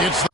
It's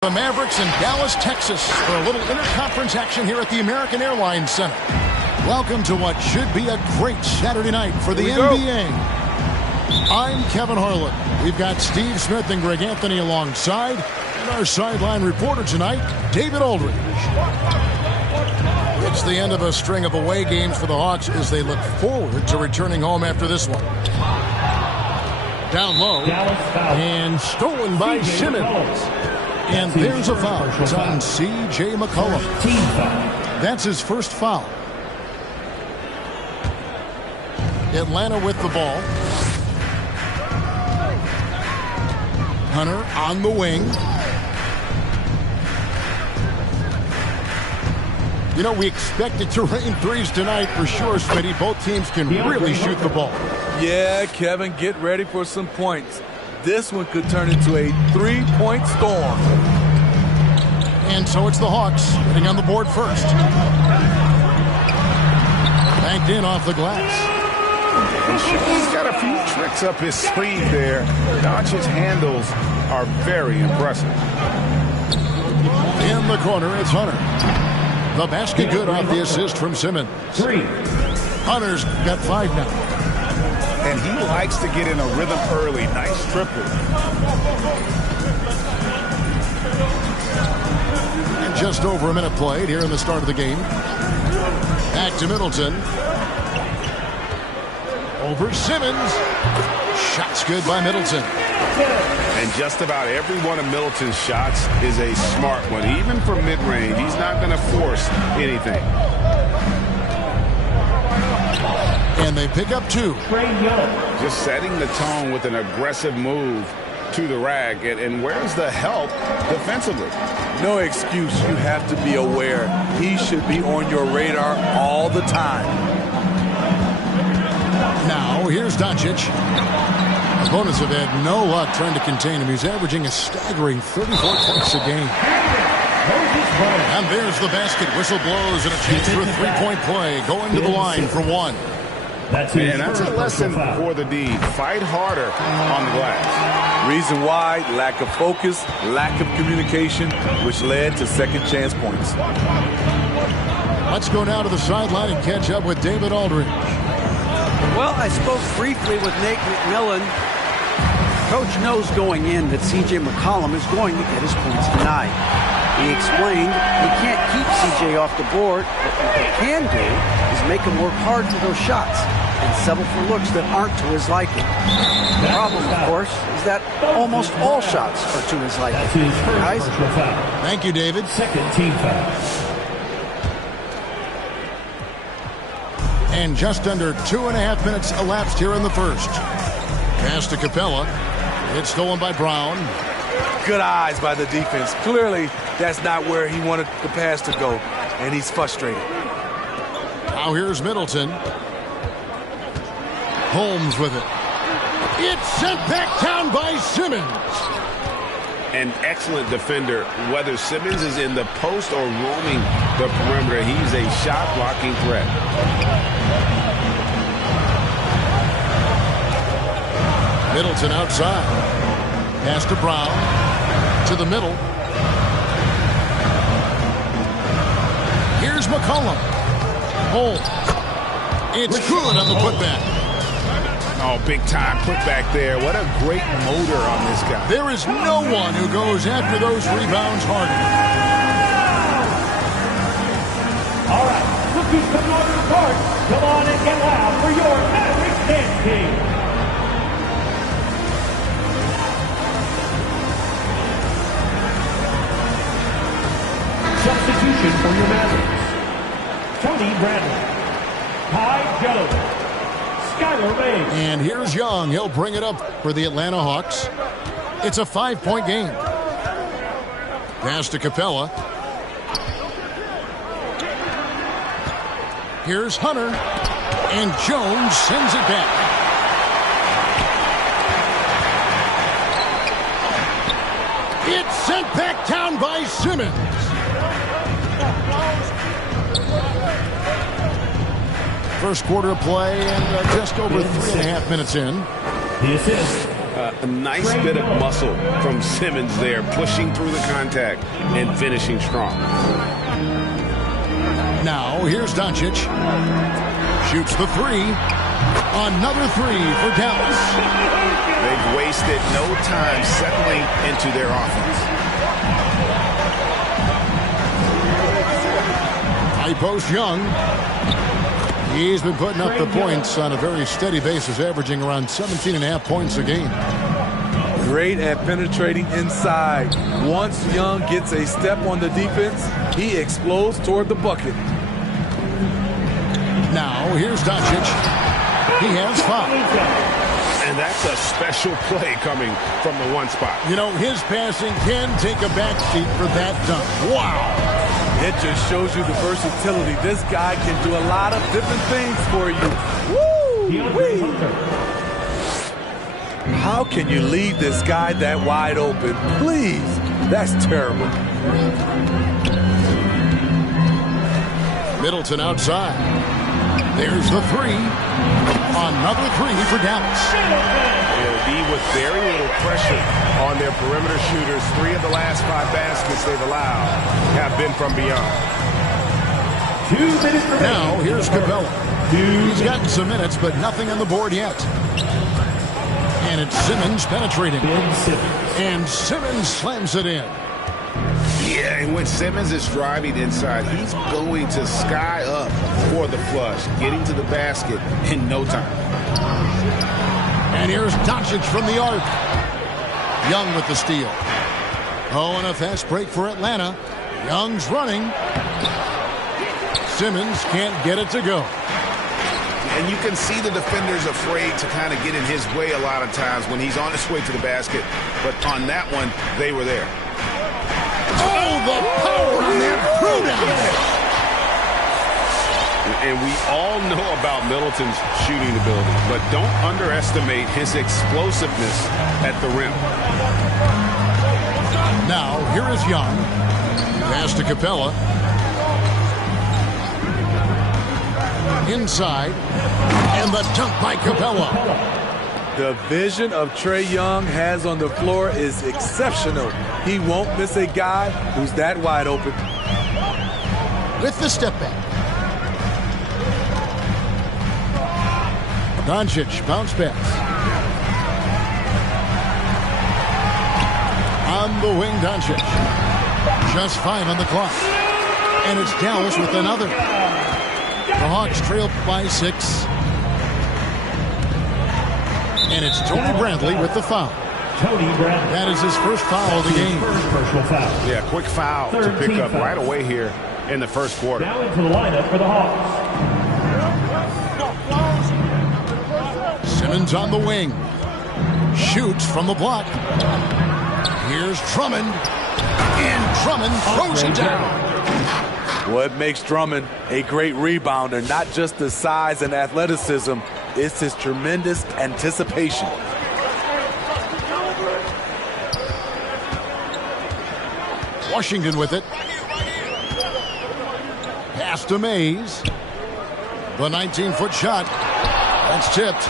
the Mavericks in Dallas, Texas for a little interconference action here at the American Airlines Center. Welcome to what should be a great Saturday night for the NBA. I'm Kevin Harlan. We've got Steve Smith and Greg Anthony alongside, and our sideline reporter tonight, David Aldridge. It's the end of a string of away games for the Hawks as they look forward to returning home after this one. Down low, and stolen by Simmons. And there's a foul. It's on C.J. McCollum. That's his first foul. Atlanta with the ball. Hunter on the wing. You know, we expect it to rain threes tonight for sure, Smitty. Both teams can really shoot the ball. Yeah, Kevin, get ready for some points. This one could turn into a three-point storm. And so it's the Hawks getting on the board first. Banked in off the glass. He's got a few tricks up his sleeve there. Doncic's handles are very impressive. In the corner, it's Hunter. The basket good off the assist from Simmons. Hunter's got 5 now. And he likes to get in a rhythm early. Nice triple. And just over a minute played here in the start of the game. Back to Middleton. Over Simmons. Shots good by Middleton. And just about every one of Middleton's shots is a smart one. Even from mid-range, he's not going to force anything. And they pick up 2. Just setting the tone with an aggressive move to the rag. And where's the help defensively? No excuse. You have to be aware. He should be on your radar all the time. Now, here's Doncic. Opponents have had no luck trying to contain him. He's averaging a staggering 34 points a game. And there's the basket. Whistle blows and a chance for a three-point play. Going to the line for 1. That's a lesson for the D. Fight harder on the glass. Reason why, lack of focus, lack of communication, which led to second chance points. Let's go now to the sideline and catch up with David Aldridge. Well, I spoke briefly with Nate McMillan. Coach knows going in that C.J. McCollum is going to get his points tonight. He explained he can't keep C.J. off the board, but what he can do is make him work hard for those shots and settle for looks that aren't to his liking. The problem, of course, is that almost all shots are to his liking. Guys? Thank you, David. Second team foul. And just under 2.5 minutes elapsed here in the first. Pass to Capella. It's stolen by Brown. Good eyes by the defense. Clearly, that's not where he wanted the pass to go, and he's frustrated. Now here's Middleton. Holmes with it. It's sent back down by Simmons. An excellent defender. Whether Simmons is in the post or roaming the perimeter, he's a shot-blocking threat. Middleton outside. Pass to Brown. To the middle. Here's McCollum. Hold. It's good on the putback. Oh, big time putback there. What a great motor on this guy. There is no one who goes after those rebounds harder. All right, rookies coming on to the court. Come on and get loud for your Mavericks dance team. Substitution for your Mavericks: Tony Bradley, Ty Jones, Skylar Mays. And here's Young. He'll bring it up for the Atlanta Hawks. It's a 5-point game. Pass to Capella. Here's Hunter. And Jones sends it back. It's sent back down by Simmons. First quarter of play and just over 3.5 minutes in. The assist. A nice bit of muscle from Simmons there, pushing through the contact and finishing strong. Now, here's Doncic. Shoots the three. Another three for Dallas. They've wasted no time settling into their offense. High post Young. He's been putting up the points on a very steady basis, averaging around 17.5 points a game. Great at penetrating inside. Once Young gets a step on the defense, he explodes toward the bucket. Now, here's Doncic. He has 5. And that's a special play coming from the one spot. You know, his passing can take a backseat for that dunk. Wow. It just shows you the versatility. This guy can do a lot of different things for you. Woo! How can you leave this guy that wide open? Please. That's terrible. Middleton outside. There's the three. Another three for Dallas. It'll be with very little pressure on their perimeter shooters. 3 of the last 5 baskets they've allowed have been from beyond. 2 minutes remaining. Now, here's Capella. He's gotten some minutes, but nothing on the board yet. And it's Simmons penetrating. And Simmons slams it in. Yeah, and when Simmons is driving inside, he's going to sky up for the flush, getting to the basket in no time. And here's Doncic from the arc. Young with the steal. Oh, and a fast break for Atlanta. Young's running. Simmons can't get it to go. And you can see the defenders afraid to kind of get in his way a lot of times when he's on his way to the basket. But on that one, they were there. Oh, the power on that throwdown. And we all know about Middleton's shooting ability, but don't underestimate his explosiveness at the rim. Now, here is Young. Pass to Capella. Inside. And the dunk by Capella. The vision of Trae Young has on the floor is exceptional. He won't miss a guy who's that wide open. With the step back. Doncic, bounce pass. On the wing, Doncic. Just 5 on the clock. And it's Dallas with another. The Hawks trail by 6. And it's Tony Bradley with the foul. Tony Bradley. That is his first foul of the game. First personal foul. Yeah, quick foul to pick up right away here in the first quarter. Now into the lineup for the Hawks. Simmons on the wing. Shoots from the block. Here's Drummond. And Drummond throws it down. What makes Drummond a great rebounder, not just the size and athleticism, it's his tremendous anticipation. Washington with it. Pass to Mays. The 19-foot shot. That's tipped.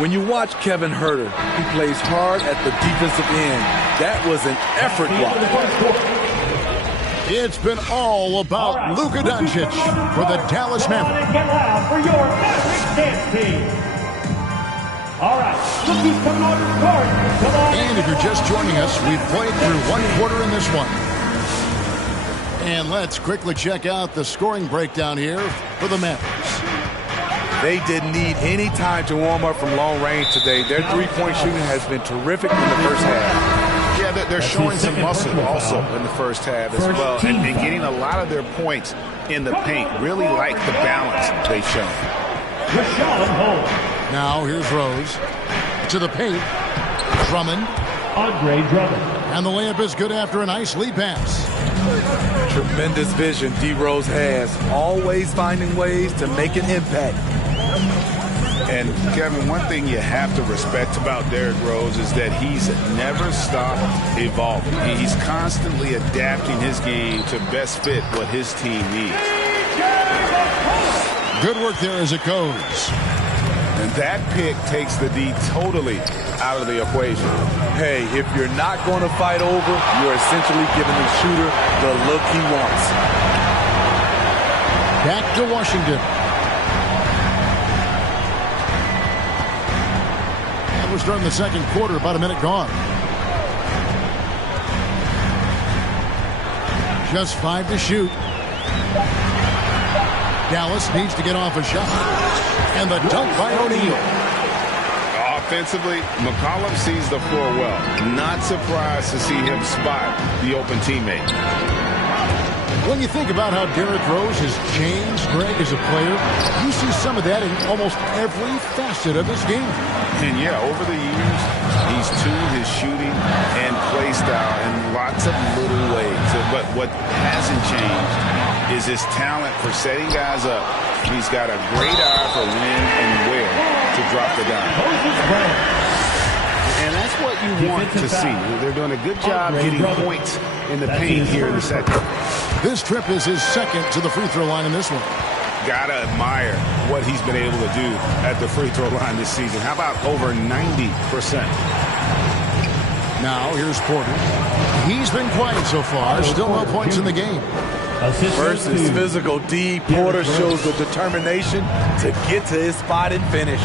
When you watch Kevin Herter, he plays hard at the defensive end. That was an effort block. It's been all about Luka Doncic for the Dallas Mavericks. Get loud for your Mavericks dance team. All right, Luka's coming on the court. Come on. And if you're just joining us, we've played through one quarter in this one. And let's quickly check out the scoring breakdown here for the Mavericks. They didn't need any time to warm up from long range today. Their three-point shooting has been terrific in the first half. Yeah, they're showing some muscle also in the first half as well. And getting a lot of their points in the paint. Really like the balance they've shown. Now here's Rose. To the paint. Drummond. Andre Drummond. And the layup is good after a nice lead pass. Tremendous vision D. Rose has. Always finding ways to make an impact. And, Kevin, one thing you have to respect about Derrick Rose is that he's never stopped evolving. He's constantly adapting his game to best fit what his team needs. Good work there as it goes. And that pick takes the D totally out of the equation. Hey, if you're not going to fight over, you're essentially giving the shooter the look he wants. Back to Washington. And we're starting the second quarter, about a minute gone. Just 5 to shoot. Dallas needs to get off a shot. And the dunk by O'Neal. Offensively, McCollum sees the floor well. Not surprised to see him spot the open teammate. When you think about how Derrick Rose has changed, Greg, as a player, you see some of that in almost every facet of his game. And yeah, over the years, he's tuned his shooting and play style in lots of little ways. But what hasn't changed is his talent for setting guys up. He's got a great eye for when and where to drop the dime. And that's what you want to see. They're doing a good job getting points in the paint here in the second. This trip is his second to the free throw line in this one. Gotta admire what he's been able to do at the free throw line this season. How about over 90%? Now here's Porter. He's been quiet so far. Still no points in the game. Versus physical D, Porter shows the determination to get to his spot and finish.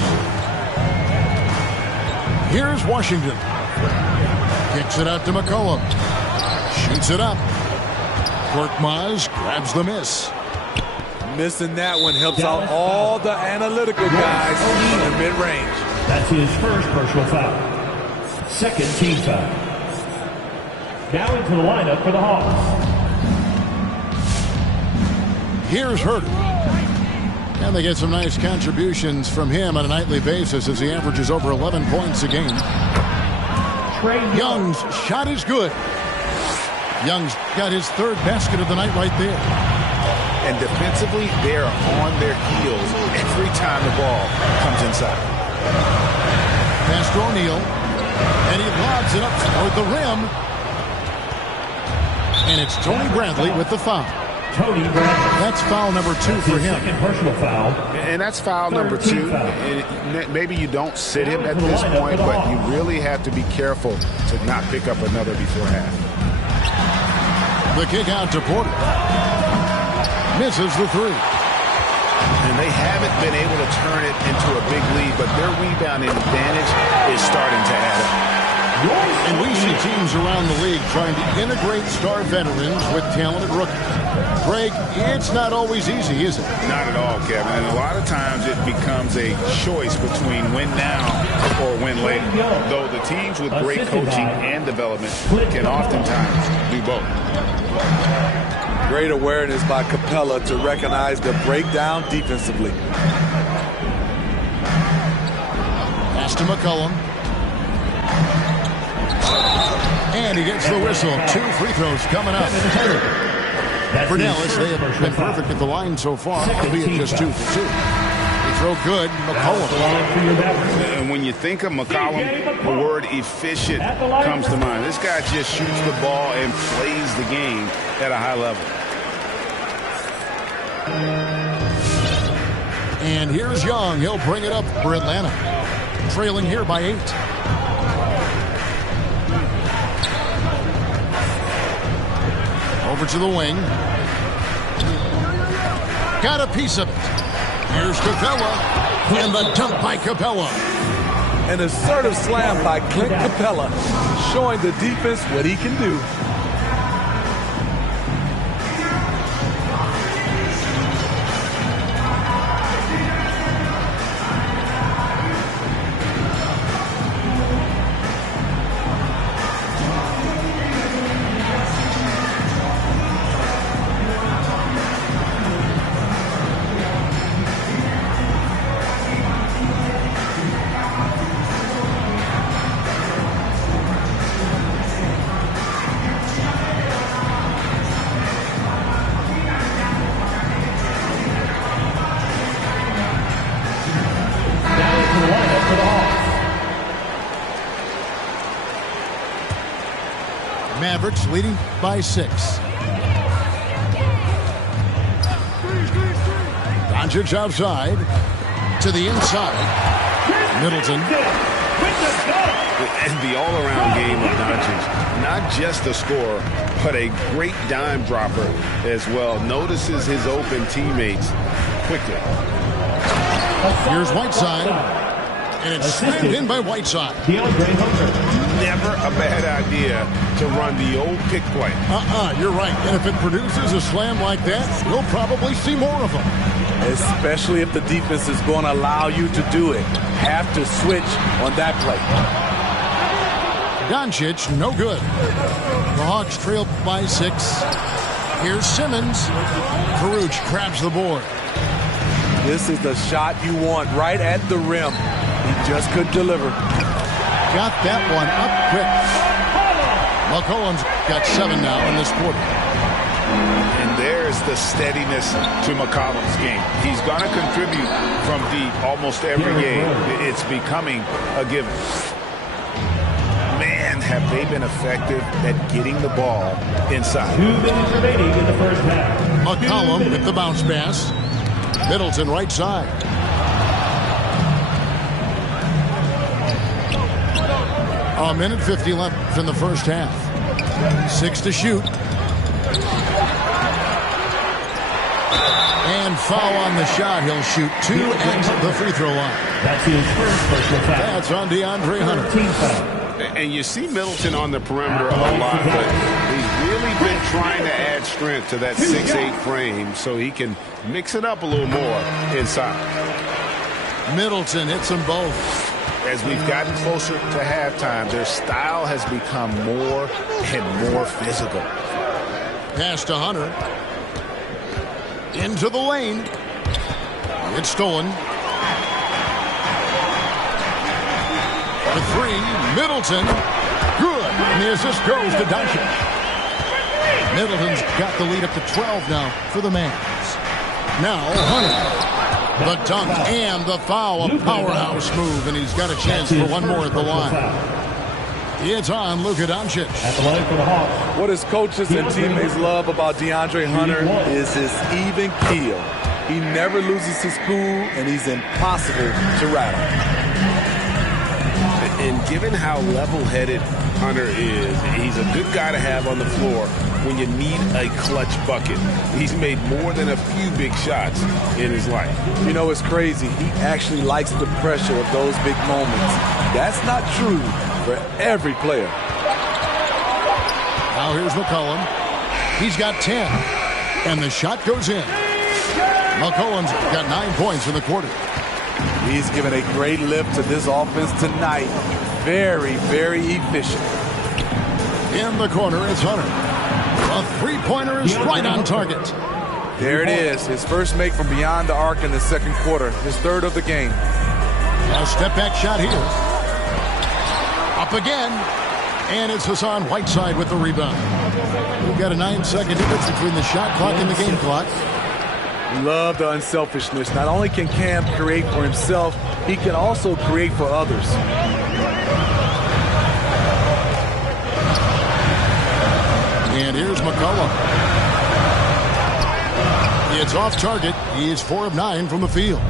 Here's Washington. Kicks it out to McCollum. Shoots it up. Korkmaz grabs the miss. Missing that one helps out all the analytical guys in the mid-range. That's his first personal foul. Second team foul. Now into the lineup for the Hawks. Here's Herter. And they get some nice contributions from him on a nightly basis as he averages over 11 points a game. Young's shot is good. Young's got his third basket of the night right there. And defensively, they're on their heels every time the ball comes inside. Pass to O'Neal. And he lobs it up toward the rim. And it's Tony Bradley with the foul. Tony Bradley. That's foul number 2 for him. Second personal foul. And that's foul number 2. And maybe you don't sit him at this point, but you really have to be careful to not pick up another before half. The kick out to Porter. Misses the 3. And they haven't been able to turn it into a big lead, but their rebounding advantage is starting to add up. And we see teams around the league trying to integrate star veterans with talented rookies. Greg, it's not always easy, is it? Not at all, Kevin. And a lot of times it becomes a choice between win now or win later. Though the teams with great coaching and development can oftentimes do both. Great awareness by Capella to recognize the breakdown defensively. Pass to McCollum. And he gets the whistle. 2 free throws coming up. For Dallas, they have been perfect at the line so far, albeit just 2 for 2. They throw good. McCollum. And when you think of McCollum, the word efficient comes to mind. This guy just shoots the ball and plays the game at a high level. And here's Young. He'll bring it up for Atlanta. trailing here by 8. Over to the wing. Got a piece of it. Here's Capella. And the dump by Capella. An assertive slam by Clint Capella, showing the defense what he can do. Mavericks leading by 6. Doncic outside to the inside. Middleton. And the all-around game of Doncic, not just a scorer, but a great dime dropper as well. Notices his open teammates quickly. Here's Whiteside, and it's slammed in by Whiteside. Never a bad idea to run the old pick play. You're right. And if it produces a slam like that, we'll probably see more of them. Especially if the defense is going to allow you to do it. Have to switch on that play. Doncic, no good. The Hawks trail by 6. Here's Simmons. Caruth grabs the board. This is the shot you want right at the rim. He just couldn't deliver. Got that one up quick. McCollum's got 7 now in this quarter. And there's the steadiness to McCollum's game. He's going to contribute from deep almost every game. It's becoming a given. Man, have they been effective at getting the ball inside. 2 minutes remaining in the first half. McCollum with the bounce pass. Middleton right side. A minute 50 left in the first half. 6 to shoot. And foul on the shot. He'll shoot 2 at the free throw line. That's his first personal foul. That's on DeAndre Hunter. And you see Middleton on the perimeter a lot, but he's really been trying to add strength to that 6'8" frame so he can mix it up a little more inside. Middleton hits them both. As we've gotten closer to halftime, their style has become more and more physical. Pass to Hunter. Into the lane. It's stolen. For 3, Middleton. Good. And the assist goes to Doncic. Middleton's got the lead up to 12 now for the Mavs. Now Hunter. The dunk and the foul, a powerhouse move, and he's got a chance for one more at the line. It's on Luka Doncic. At the line for the Hawks. What his coaches and teammates love about DeAndre Hunter is his even keel. He never loses his cool, and he's impossible to rattle. And given how level-headed Hunter is, he's a good guy to have on the floor when you need a clutch bucket. He's made more than a few big shots in his life. You know, it's crazy. He actually likes the pressure of those big moments. That's not true for every player. Now here's McCollum. He's got 10. And the shot goes in. McCollum's got 9 points in the quarter. He's given a great lift to this offense tonight. Very, very efficient. In the corner, it's Hunter. A three-pointer is right on target. There it is. His first make from beyond the arc in the second quarter. His 3rd of the game. A step-back shot here. Up again. And it's Hassan Whiteside with the rebound. We've got a 9-second difference between the shot clock and the game clock. Love the unselfishness. Not only can Cam create for himself, he can also create for others. And here's McCollum. It's off target. He is 4 of 9 from the field.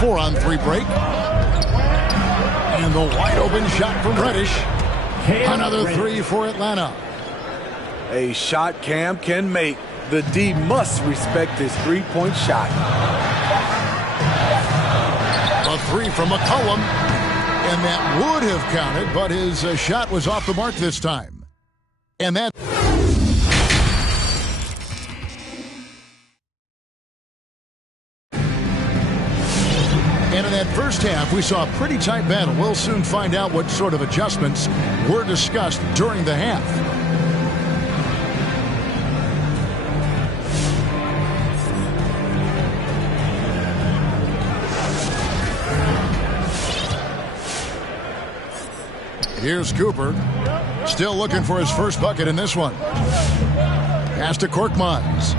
4-on-3 break. And the wide open shot from Reddish. Another three for Atlanta. A shot Cam can make. The D must respect his three-point shot. A three from McCollum. And that would have counted, but his shot was off the mark this time. And that... And in that first half, we saw a pretty tight battle. We'll soon find out what sort of adjustments were discussed during the half. Here's Cooper. Still looking for his first bucket in this one. Pass to Korkmaz.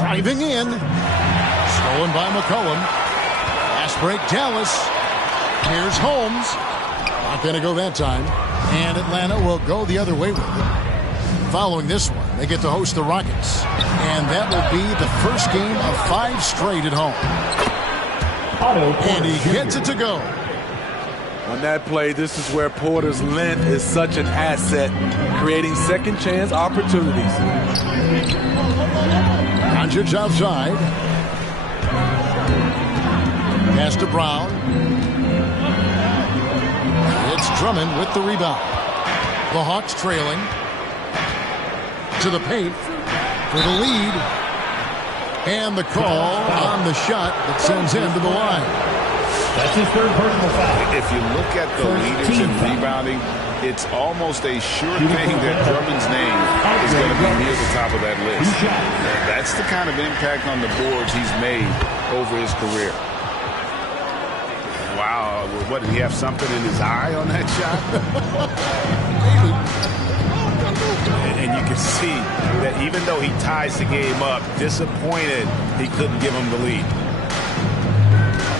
Driving in. Stolen by McCollum. Pass break Dallas. Here's Holmes. Not going to go that time. And Atlanta will go the other way with it. Following this one, they get to host the Rockets. And that will be the first game of 5 straight at home. And he gets it to go. On that play, this is where Porter's length is such an asset, creating second chance opportunities. Doncic outside. Pass to Brown. It's Drummond with the rebound. The Hawks trailing. To the paint for the lead. And the call on the shot that sends him to the line. That's his third personal foul. If you look at the leaders in rebounding, it's almost a sure thing that Drummond's name is going to be near the top of that list. That's the kind of impact on the boards he's made over his career. Wow, what, did he have something in his eye on that shot? And you can see that even though he ties the game up, disappointed he couldn't give him the lead.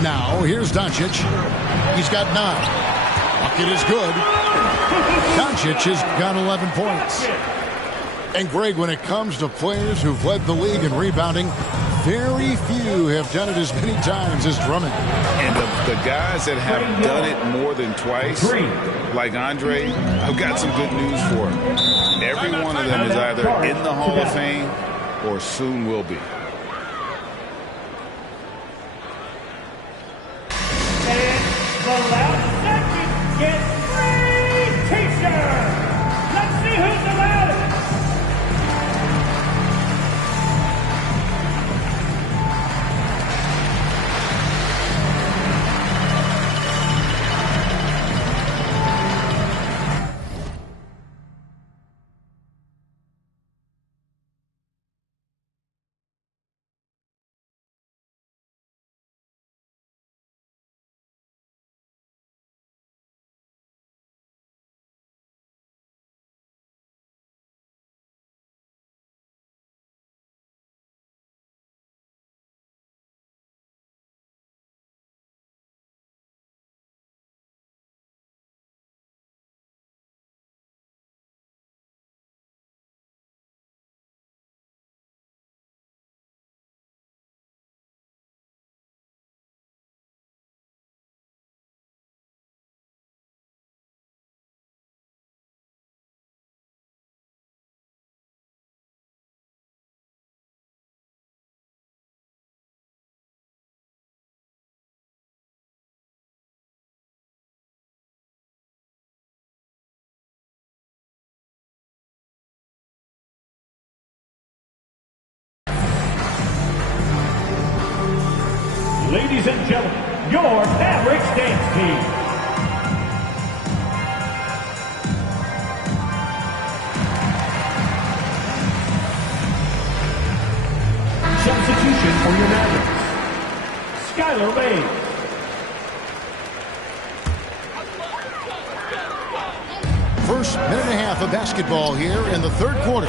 Now, here's Doncic. He's got 9. Bucket is good. Doncic has got 11 points. And, Greg, when it comes to players who've led the league in rebounding, very few have done it as many times as Drummond. And the guys that have done it more than twice, like Andre, I've got some good news for him. Every one of them is either in the Hall of Fame or soon will be. The last second gets free t-shirt. Let's see who's the loudest. Ladies and gentlemen, your Mavericks dance team. Substitution for your Mavericks. Skylar Mays. First minute and a half of basketball here in the third quarter.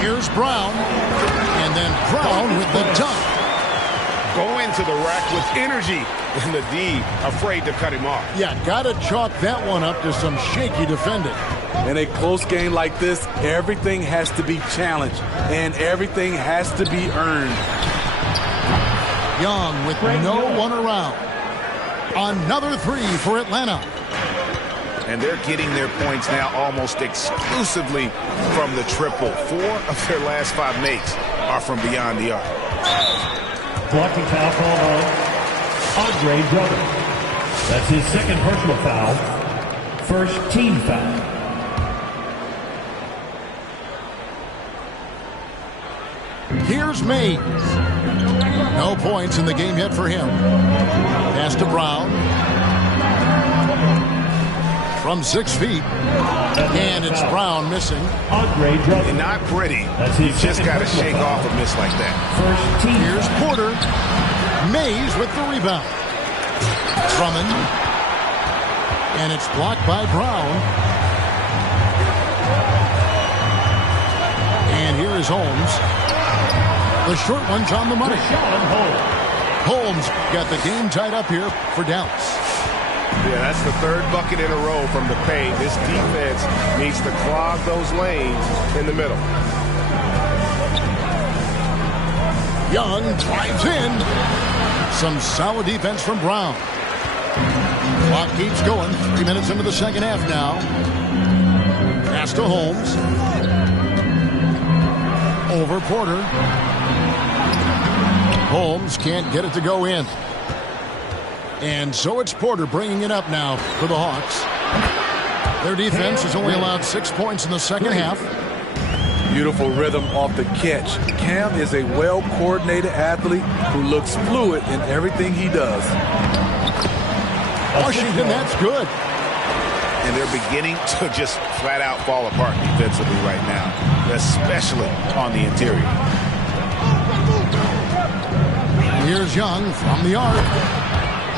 Here's Brown. And then Brown with the dunk. Go into the rack with energy, and the D afraid to cut him off. Yeah, got to chalk that one up to some shaky defending. In a close game like this, everything has to be challenged, and everything has to be earned. Young with no one around. Another three for Atlanta. And they're getting their points now almost exclusively from the triple. 4 of their last 5 makes are from beyond the arc. Blocking foul called on Andre Drummond. That's his second personal foul. First team foul. Here's Mays. No points in the game yet for him. Pass to Brown. From 6 feet. And it's Brown missing. Andre Drummond. And not pretty. You just got to shake off a miss like that. First team. Here's Porter. Mays with the rebound. Drummond. And it's blocked by Brown. And here is Holmes. The short one's on the money. Holmes got the game tied up here for Dallas. Yeah, that's the 3rd bucket in a row from the paint. This defense needs to clog those lanes in the middle. Young drives in. Some solid defense from Brown. Clock keeps going. 3 minutes into the second half now. Pass to Holmes. Over Porter. Holmes can't get it to go in. And so it's Porter bringing it up now for the Hawks. Their defense has only allowed 6 points in the second half. Beautiful rhythm off the catch. Cam is a well-coordinated athlete who looks fluid in everything he does. Washington, that's good. And they're beginning to just flat out fall apart defensively right now, especially on the interior. Here's Young from the arc.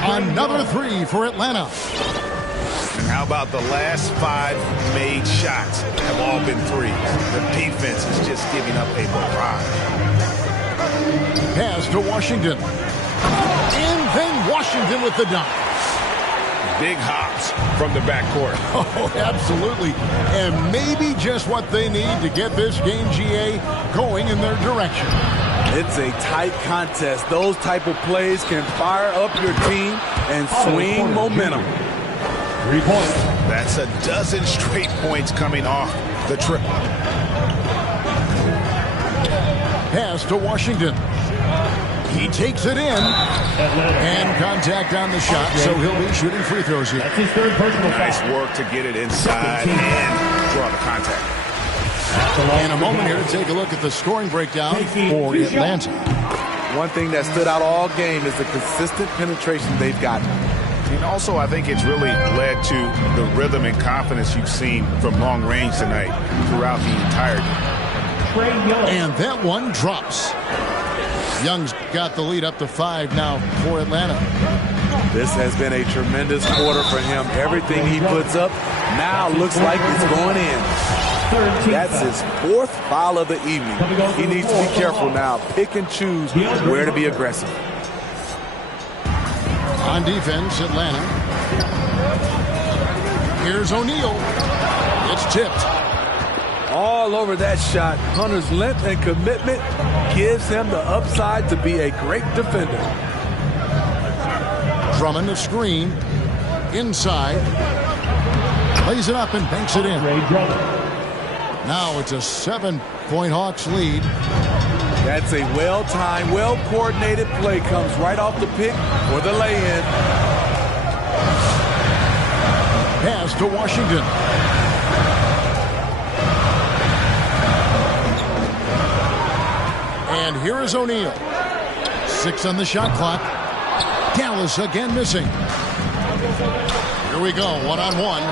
Another three for Atlanta. And how about the last 5 made shots have all been threes? The defense is just giving up a barrage. Pass to Washington. And then Washington with the dunk. Big hops from the backcourt. Oh, absolutely. And maybe just what they need to get this game, GA, going in their direction. It's a tight contest. Those type of plays can fire up your team and swing momentum. 3 points. That's a dozen straight points coming off the triple. Pass to Washington. He takes it in. And contact on the shot, so he'll be shooting free throws here. That's his 3rd personal foul. Nice work to get it inside and draw the contact. In a moment here to take a look at the scoring breakdown for Atlanta. One thing that stood out all game is the consistent penetration they've gotten. And also, I think it's really led to the rhythm and confidence you've seen from long range tonight throughout the entire game. And that one drops. Young's got the lead up to 5 now for Atlanta. This has been a tremendous quarter for him. Everything he puts up now looks like it's going in. That's his 4th foul of the evening. He needs to be careful now. Pick and choose where to be aggressive. On defense, Atlanta. Here's O'Neal. It's tipped. All over that shot. Hunter's length and commitment gives him the upside to be a great defender. Drummond, a screen. Inside. Lays it up and banks it in. Now it's a 7-point Hawks lead. That's a well-timed, well-coordinated play. Comes right off the pick for the lay-in. Pass to Washington. And here is O'Neal. 6 on the shot clock. Dallas again missing. Here we go, one-on-one.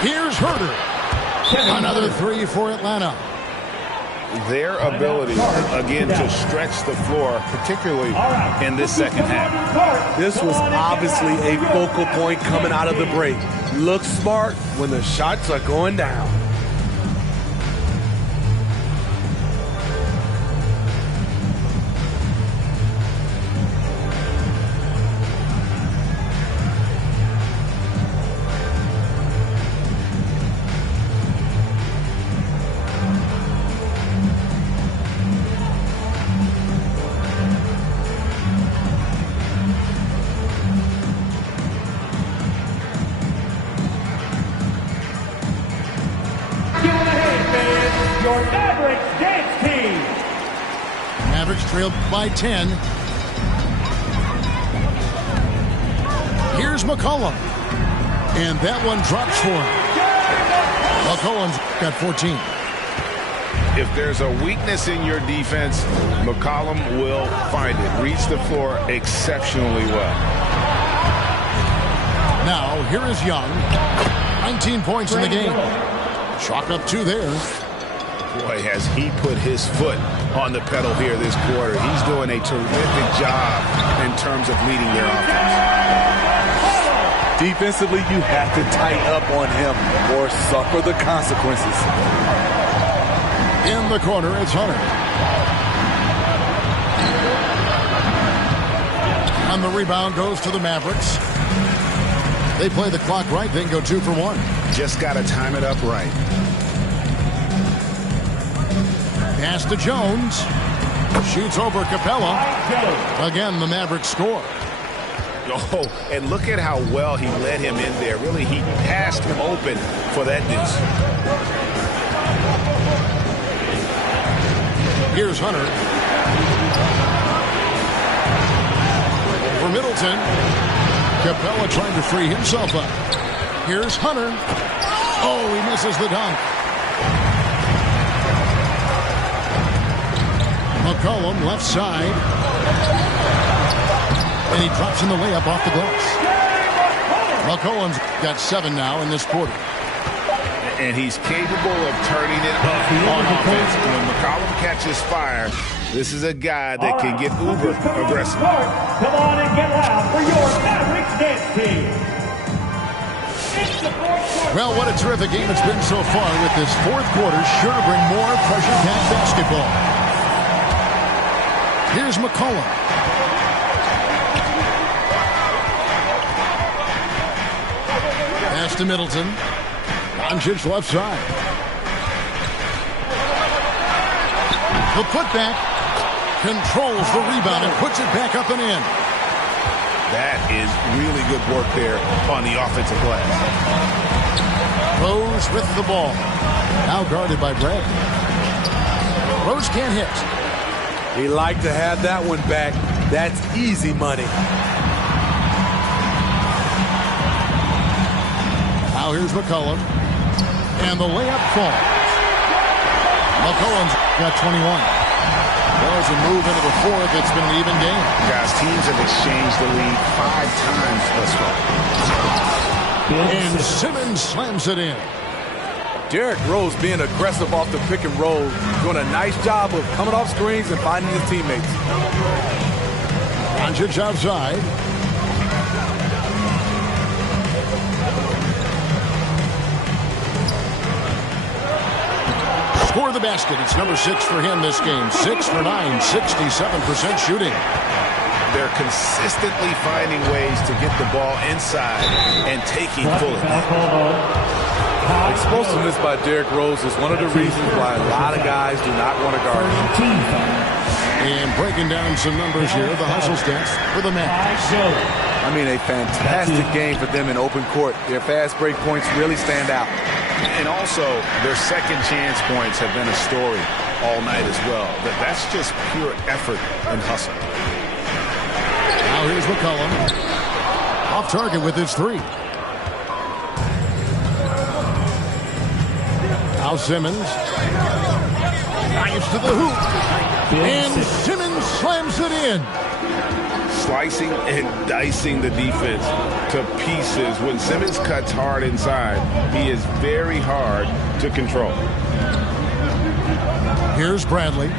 Here's Herter. Another 3 for Atlanta. Their ability, again, to stretch the floor, particularly in this second half. This was obviously a focal point coming out of the break. Look smart when the shots are going down. your Mavericks dance team. Mavericks trailed by 10. Here's McCollum. And that one drops for him. McCollum's got 14. If there's a weakness in your defense, McCollum will find it. Reads the floor exceptionally well. Now, here is Young. 19 points in the game. Chalk up 2 there. Boy, has he put his foot on the pedal here this quarter. He's doing a terrific job in terms of leading their offense. Defensively, you have to tighten up on him or suffer the consequences. In the corner, it's Hunter. And the rebound goes to the Mavericks. They play the clock right, then go 2 for 1. Just got to time it up right. Pass to Jones. Shoots over Capella. Again, the Mavericks score. Oh, and look at how well he led him in there. Really, he passed him open for that deuce. Here's Hunter. For Middleton. Capella trying to free himself up. Here's Hunter. Oh, he misses the dunk. McCollum, left side. And he drops in the layup off the glass. McCollum's got 7 now in this quarter. And he's capable of turning it up on offense. When McCollum catches fire, this is a guy that can get uber aggressive. Come on and get loud for your Mavericks dance team. Well, what a terrific game it's been so far with this fourth quarter. Sure to bring more pressure-packed basketball. Here's McCollum. Pass to Middleton. Doncic left side. The putback. Controls the rebound and puts it back up and in. That is really good work there on the offensive glass. Rose with the ball. Now guarded by Brad. Rose can't hit. He liked to have that one back. That's easy money. Now here's McCollum. And the layup falls. McCollum's got 21. Well, as we move into the fourth, it's been an even game. Guys, teams have exchanged the lead 5 times thus far. And Simmons slams it in. Derrick Rose being aggressive off the pick and roll, doing a nice job of coming off screens and finding his teammates. Doncic outside. Score the basket. It's number 6 for him this game. 6 for 9, 67% shooting. They're consistently finding ways to get the ball inside and taking full advantage. Explosiveness by Derrick Rose is one of the reasons why a lot of guys do not want to guard him. And breaking down some numbers here, the hustle stats for the Mavericks. I mean, a fantastic game for them in open court. Their fast break points really stand out. And also, their second chance points have been a story all night as well. That's just pure effort and hustle. Now here's McCollum. Off target with his 3. Now Simmons. Drives to the hoop. And Simmons slams it in. Slicing and dicing the defense to pieces. When Simmons cuts hard inside, he is very hard to control. Here's Bradley.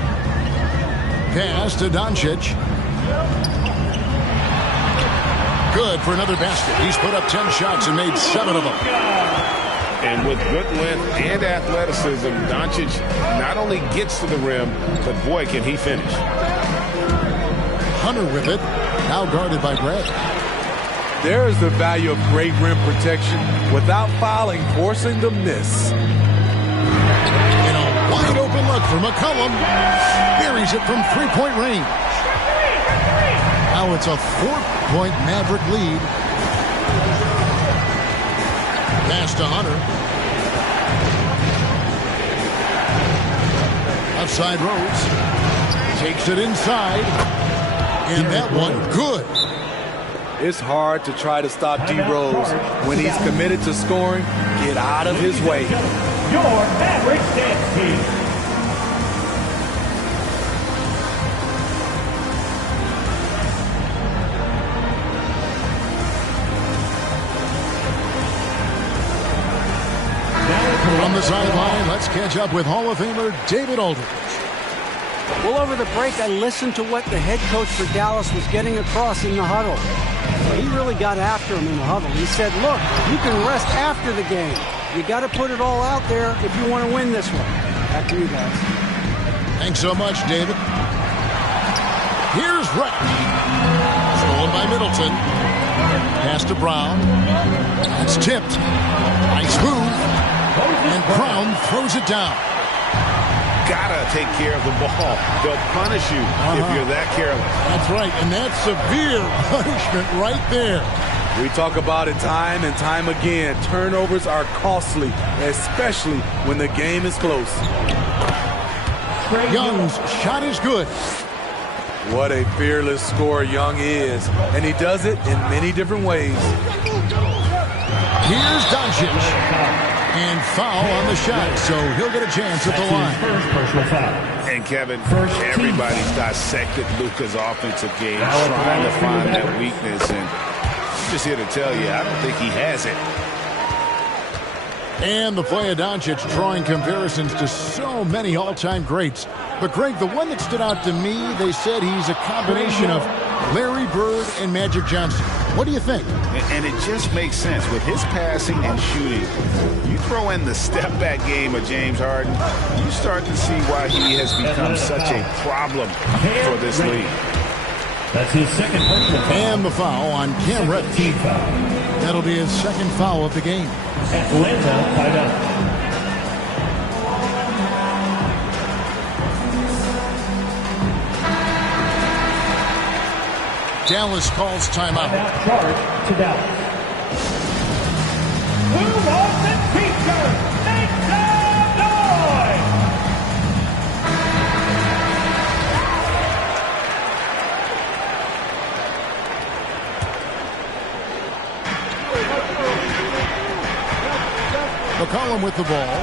Pass to Doncic. Good for another basket. He's put up 10 shots and made 7 of them. And with good length and athleticism, Doncic not only gets to the rim, but boy, can he finish. Hunter with it. Now guarded by Brad. There is the value of great rim protection without fouling, forcing the miss. And a wide open look for McCollum. Buries it from 3-point range. Now it's a 4-point Maverick lead. Pass to Hunter. Outside Rose. Takes it inside. And that one good. It's hard to try to stop D. Rose. When he's committed to scoring, get out of his way. Your average dance team. From the sideline, let's catch up with Hall of Famer David Aldridge. Well, over the break, I listened to what the head coach for Dallas was getting across in the huddle. He really got after him in the huddle. He said, look, you can rest after the game. You got to put it all out there if you want to win this one. Back to you guys. Thanks so much, David. Here's Reddish. Stolen by Middleton. Pass to Brown. It's tipped. Nice move. And Brown throws it down. Gotta take care of the ball. They'll punish you if you're that careless. That's right, and that's severe punishment right there. We talk about it time and time again. Turnovers are costly, especially when the game is close. Young's shot is good. What a fearless scorer Young is, and he does it in many different ways. Here's Doncic. And foul on the shot, so he'll get a chance at the line. And Kevin, everybody's dissected Luka's offensive game, trying to find that weakness, and I'm just here to tell you, I don't think he has it. And the play of Doncic drawing comparisons to so many all-time greats. But Greg, the one that stood out to me, they said he's a combination of Larry Bird and Magic Johnson. What do you think? And it just makes sense. With his passing and shooting, you throw in the step-back game of James Harden, you start to see why he has become such a problem for this league. That's his second personal foul. And the foul on Cam Reddish. Team foul. That'll be his second foul of the game. Atlanta, timeout. Dallas calls timeout. Charge to Dallas. Who wants the teacher? Make some noise! McCollum with the ball.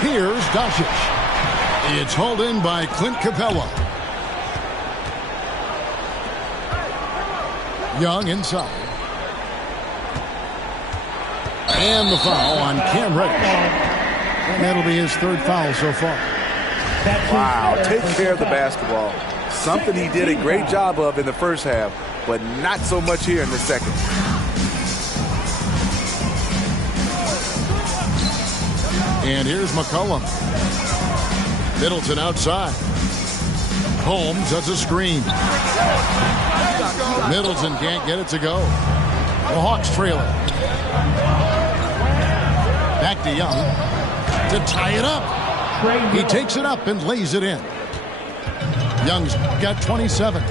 Here's Doncic. It's hauled in by Clint Capella. Young inside. And the foul on Cam Reddish. And that'll be his third foul so far. Wow, take care of the basketball. Something he did a great job of in the first half, but not so much here in the second. And here's McCollum. Middleton outside. Holmes does a screen. Middleton can't get it to go. The Hawks trailing. Back to Young to tie it up. He takes it up and lays it in. Young's got 27.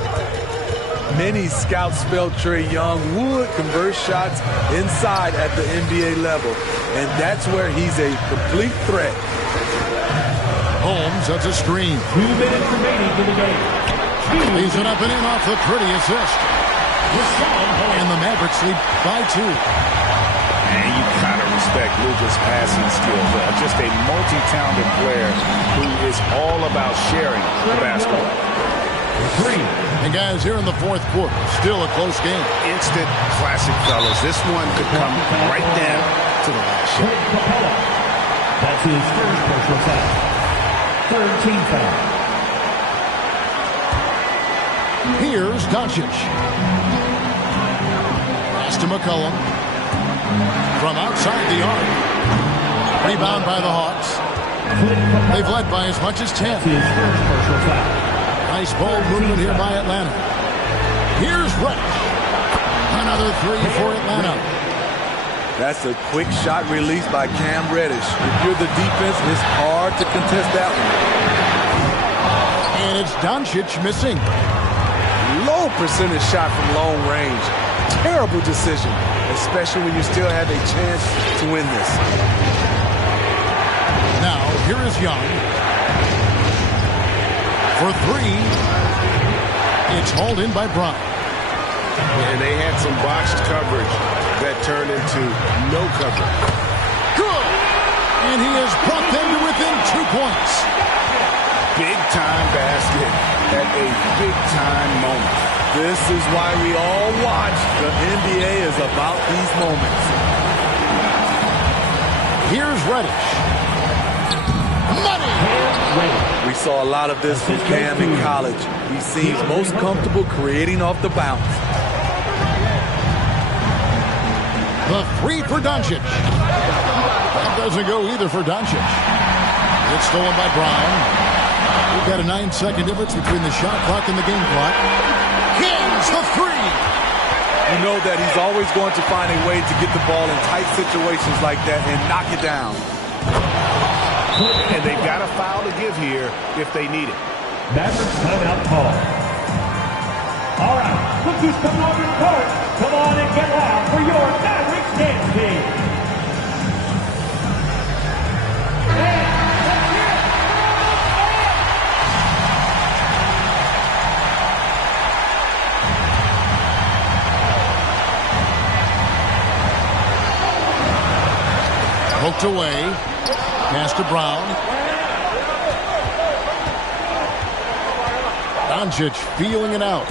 Many scouts felt Trae Young would convert shots inside at the NBA level, and that's where he's a complete threat. Holmes does a screen. 2 minutes remaining in the game. Leaves it up and in off the pretty assist. And the Mavericks lead by 2. And you gotta respect Luka's passing skills. Just a multi-talented player who is all about sharing the basketball. 3. And guys, here in the fourth quarter, still a close game. Instant classic, fellas. This one could come right down to the last shot. That's his first personal foul. Third team foul. Here's Doncic. Pass to McCollum. From outside the arc. Rebound by the Hawks. They've led by as much as 10. His first personal foul. Nice ball movement here by Atlanta. Here's Reddish. Another three for Atlanta. That's a quick shot release by Cam Reddish. If you're the defense, it's hard to contest that one. And it's Doncic missing. Low percentage shot from long range. Terrible decision, especially when you still have a chance to win this. here is Young. For three. It's hauled in by Brown. And they had some botched coverage that turned into no coverage. Good! And he has brought them to within 2 points. Big-time basket at a big-time moment. This is why we all watch. The NBA is about these moments. Here's Reddish. Money! We saw a lot of this from Cam in college. He seems most comfortable creating off the bounce. The three for Doncic. That doesn't go either for Doncic. It's stolen by Brown. We've got a 9-second difference between the shot clock and the game clock. Kings the three. You know that he's always going to find a way to get the ball in tight situations like that and knock it down. And they've got a foul to give here if they need it. Mavericks timeout call. All right, rookies come on your court. Come on and get loud for your Mavericks dance team. Poked away. Pass to Brown. Doncic feeling it out.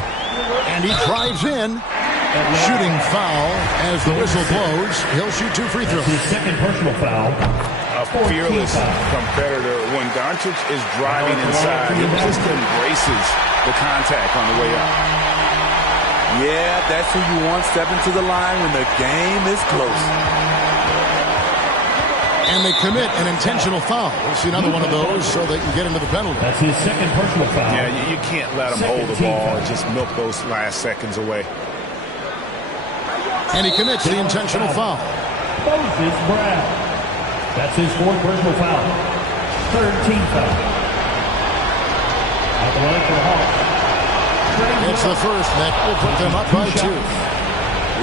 And he drives in. Shooting foul as the whistle blows. He'll shoot 2 free throws. His second personal foul. A fearless competitor. When Doncic is driving inside, he just embraces the contact on the way up. Yeah, that's who you want stepping to the line when the game is close. And they commit an intentional foul. We'll see another one of those so they can get into the penalty. That's his second personal foul. Yeah, you can't let him hold the ball and just milk those last seconds away. And he commits the intentional foul. Moses Brown. That's his fourth personal foul. Third team foul. Out the line for the Hawks. It's the first that will put them up by 2.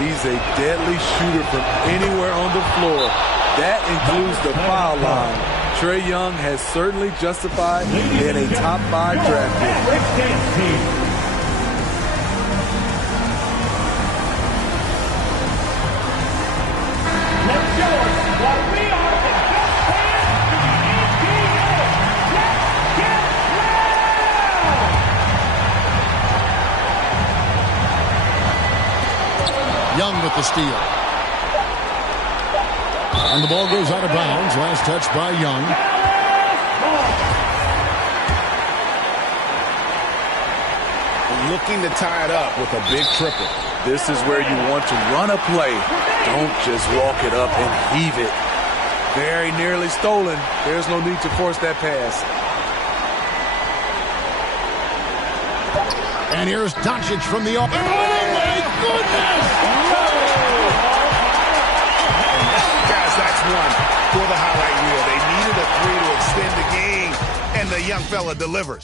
He's a deadly shooter from anywhere on the floor. That includes the foul line. Trae Young has certainly justified being a top 5 draft pick. Young with the steal. And the ball goes out of bounds. Last touch by Young. Looking to tie it up with a big triple. This is where you want to run a play. Don't just walk it up and heave it. Very nearly stolen. There's no need to force that pass. And here's Doncic from the off. Oh, my goodness! Guys, that's one for the highlight reel. They needed a 3 to extend the game, and the young fella delivers.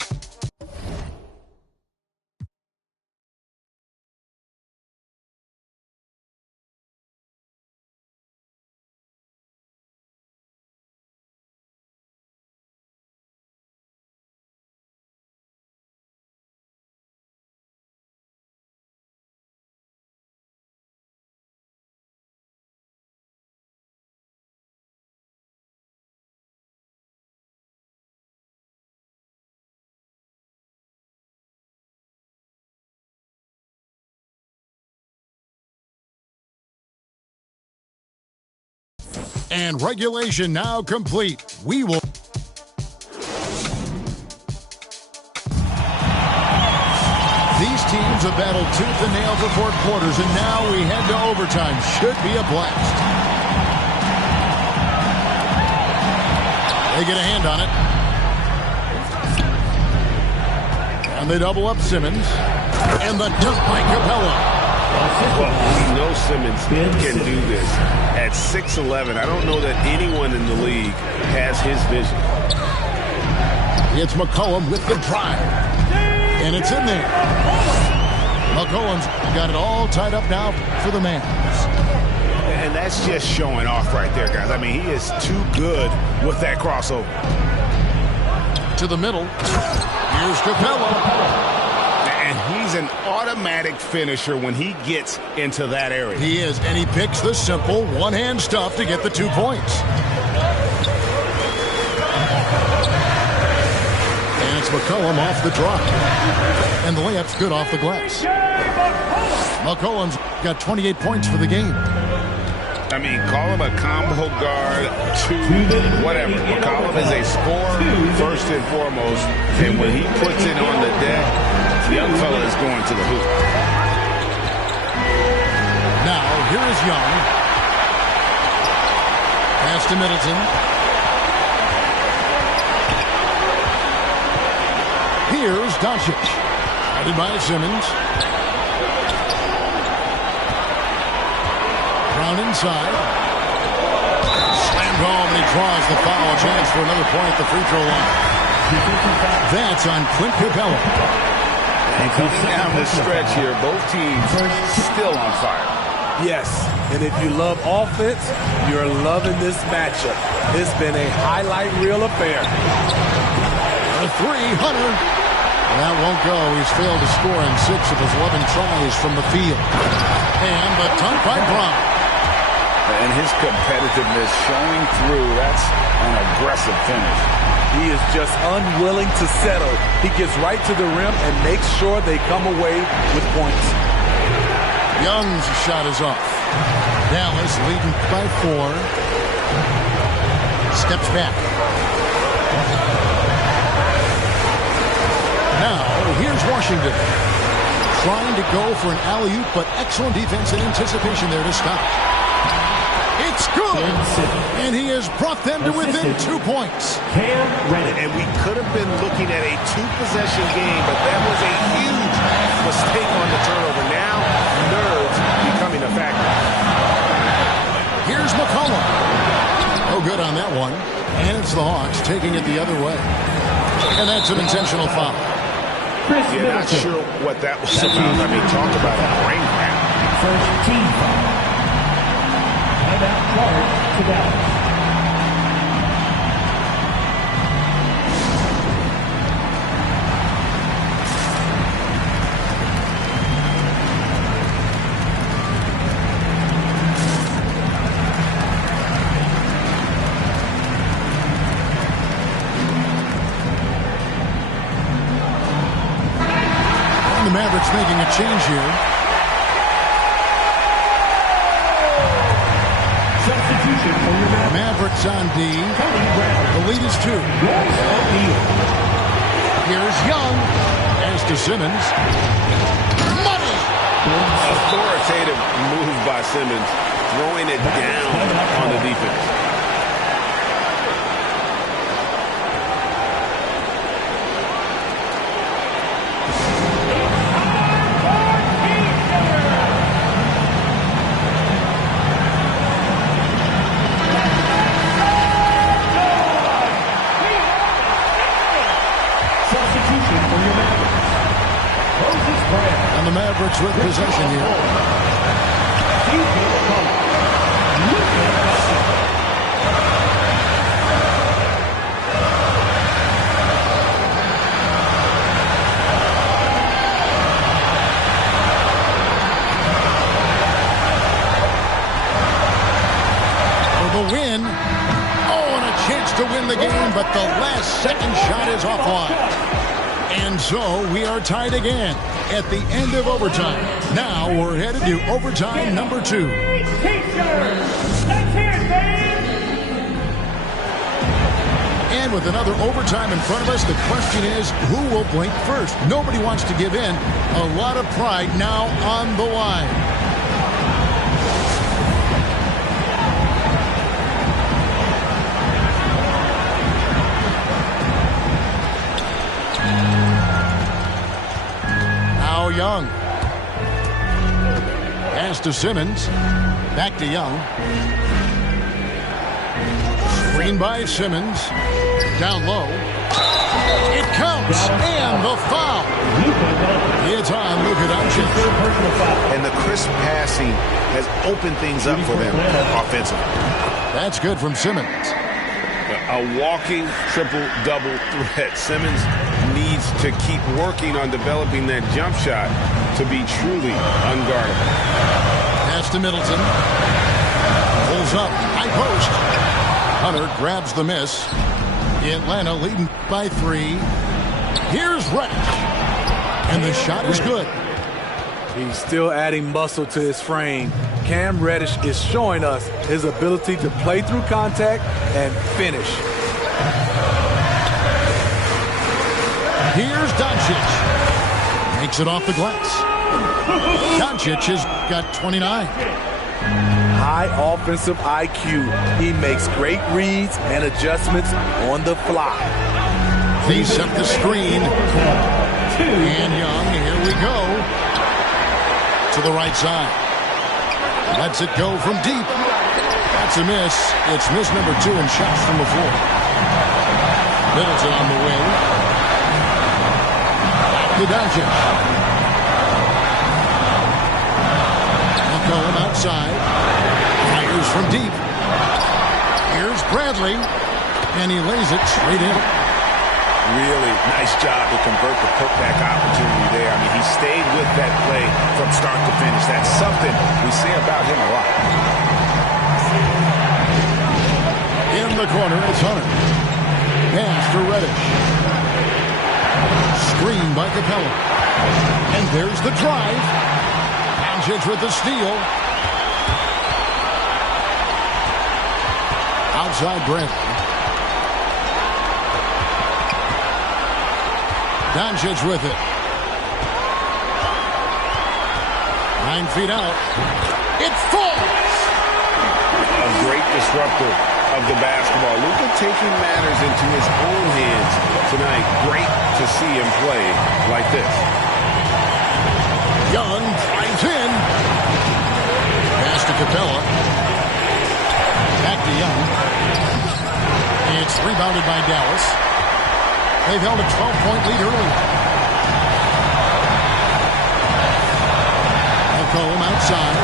And regulation now complete. We will. These teams have battled tooth and nail for 4 quarters, and now we head to overtime. Should be a blast. They get a hand on it. And they double up Simmons. And the dunk by Capella. Well, we know Simmons can do this. At 6'11", I don't know that anyone in the league has his vision. It's McCollum with the drive. And it's in there. McCollum's got it all tied up now for the Mavs. And that's just showing off right there, guys. I mean, he is too good with that crossover. to the middle. Here's Capella. And he's an automatic finisher when he gets into that area. He is, and he picks the simple one-hand stuff to get the 2 points. And it's McCollum off the drop. And the layup's good off the glass. McCollum's got 28 points for the game. I mean, call him a combo guard, whatever. McCollum is a scorer first and foremost, and when he puts it on the deck, the young fella is going to the hoop. Now, here is Young. Pass to Middleton. Here's Doncic. Headed by Simmons. Brown inside. Slammed home, and he draws the foul. Chance for another point at the free throw line. That's on Clint Capella. And coming down the stretch here, both teams still on fire. Yes, and if you love offense, you're loving this matchup. It's been a highlight reel affair. A 300. That won't go. He's failed to score in 6 of his 11 tries from the field. And the dunk by Brown. And his competitiveness showing through. That's an aggressive finish. He is just unwilling to settle. He gets right to the rim and makes sure they come away with points. Young's shot is off. Dallas leading by 4. Steps back. Now, here's Washington. Trying to go for an alley-oop, but excellent defense and anticipation there to stop. It's good! And he has brought them to within 2 points. And we could have been looking at a 2-possession game, but that was a huge mistake on the turnover. Now, nerves becoming a factor. Here's McCollum. Oh, good on that one. And it's the Hawks taking it the other way. And that's an intentional foul. You're not sure what that was about. I mean, talk about a brain cramp. First team foul. Timeout card to Dallas. The Mavericks making a change here. Substitution for your Mavericks on D. The lead is 2. Here's Young. As to Simmons. Money! Authoritative move by Simmons, throwing it down on the defense. And the Mavericks with possession here. For the win. Oh, and a chance to win the game, but the last second shot is offline. And so we are tied again at the end of overtime. Now we're headed to overtime number 2. And with another overtime in front of us, the question is, who will blink first? Nobody wants to give in. A lot of pride now on the line. Young. Pass to Simmons. Back to Young. Screen by Simmons. Down low. It counts. And the foul. It's on Luka Doncic. And the crisp passing has opened things up for them offensively. That's good from Simmons. A walking triple-double threat. Simmons needs to keep working on developing that jump shot to be truly unguardable. Pass to Middleton. Pulls up. High post. Hunter grabs the miss. Atlanta leading by 3. Here's Reddish. And the shot is good. He's still adding muscle to his frame. Cam Reddish is showing us his ability to play through contact and finish. Here's Doncic. Makes it off the glass. Doncic has got 29. High offensive IQ. He makes great reads and adjustments on the fly. They set the screen. And Young, here we go. To the right side. Lets it go from deep. That's a miss. It's miss number 2 in shots from the floor. Middleton on the wing. Back to Doncic. McCollum outside. Fires from deep. Here's Bradley. And he lays it straight in. Really nice job to convert the putback opportunity there. I mean, he stayed with that play from start to finish. That's something we say about him a lot. In the corner, it's Hunter. Pass to Reddish. Screen by Capella. And there's the drive. Doncic with the steal. Outside Bradley. Doncic with it. 9 feet out. It falls. A great disruptor of the basketball. Luka taking matters into his own hands tonight. Great to see him play like this. Young drives in. Pass to Capella. Back to Young. It's rebounded by Dallas. They've held a 12-point lead early. McCollum outside.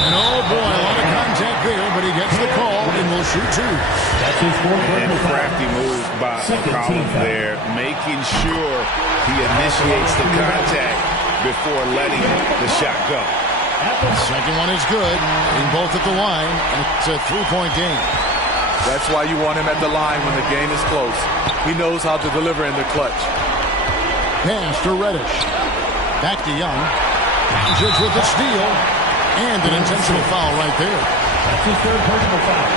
And oh boy, a lot of contact there, but he gets the call and will shoot 2. That's his fourth And personal foul. crafty move by McCollum there, making sure he initiates the contact before letting the shot go. Second one is good. In both at the line, and it's a 3-point game. That's why you want him at the line when the game is close. He knows how to deliver in the clutch. Pass to Reddish. Back to Young. Doncic with the steal. And an intentional foul right there. That's his third personal foul.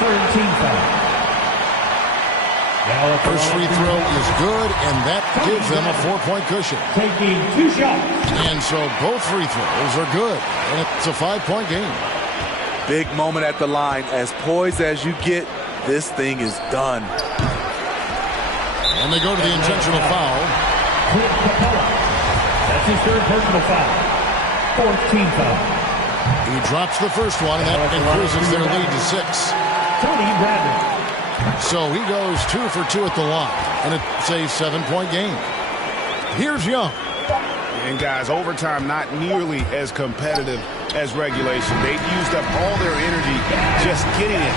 Third team foul. First free throw is good, and that gives them a 4-point cushion. Taking 2 shots. And so both free throws are good, and it's a 5-point game. Big moment at the line. As poised as you get, this thing is done. And they go to the intentional foul. That's his third personal foul. Fourth team foul. He drops the first one, and that increases their lead to 6. Tony Bradley. So he goes 2 for 2 at the line, and it's a 7-point game. Here's Young. And guys, overtime not nearly as competitive as regulation. They've used up all their energy just getting it.